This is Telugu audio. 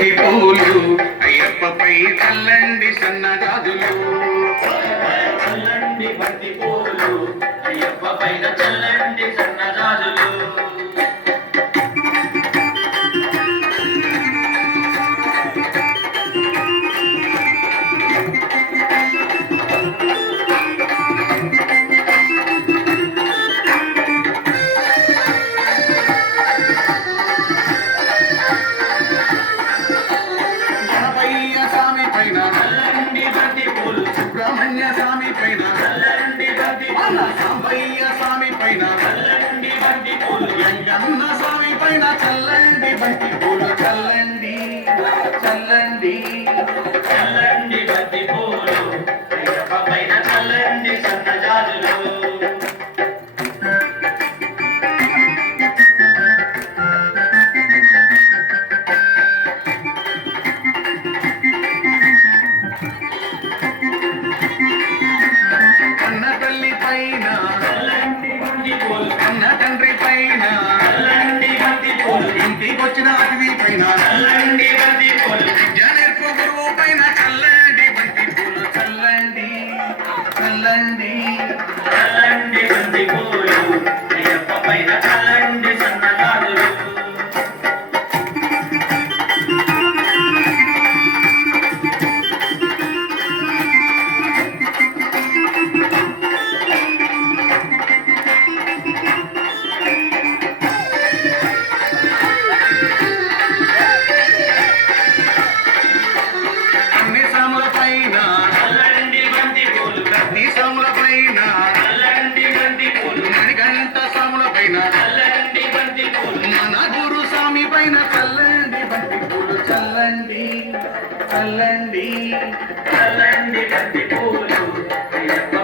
బంతి పూలు అయ్యప్పపై చల్లండి సన్నజాజులు చల్లండి బంతి పూలు అయ్యప్ప పైన చల్లండి సన్నజాజులు సుబ్రహ్మణ్య స్వామి పైన సాంబయ్య స్వామి పైన యంగన్న స్వామి పైన చల్లండి బంతి పూలు చల్లండి చల్లండి చల్లండి బంతి పూలు అయ్యప్ప పైన చల్లండి సన్నజాజులు కన్న తండ్రి పైన ఇంటికొచ్చిన అతిథి పైన విద్య నేర్పు గురువు పైన చల్లండి బంతి పూలు చల్లండి చల్లండి చల్లండి బంతి పూలు అయ్యప్ప పైన చల్లండి సన్నజాజులు మన గురు స్వామి పైన చల్లండి బంతి పూలు చల్లండి చల్లండి చల్లండి బంతి పూలు అయ్యప్ప